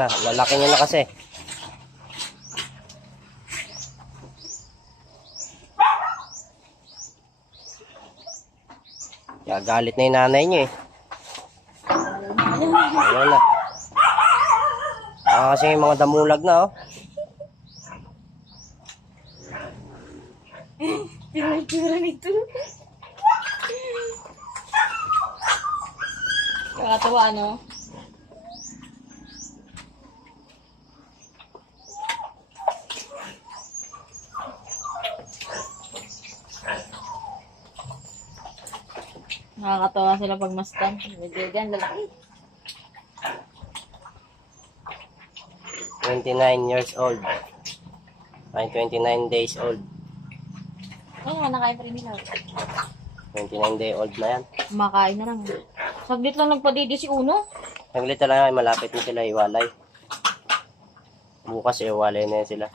na. Lalaki niya na kasi. Galit na yung nanay niyo eh. Ayan na. Kasi yung mga damulag na oh. Tura nito. Nakatawa, no? Nakakatawa sila pag mastan. Medyo dyan, lalaki. 29 years old. Ay, 29 days old. Ay, nga nakain pa rin nila. 29 day old na yan. Makain na lang. Saglit lang nagpadidi si Uno. Naglit talaga, malapit na sila iwalay. Bukas iwalay na yan sila.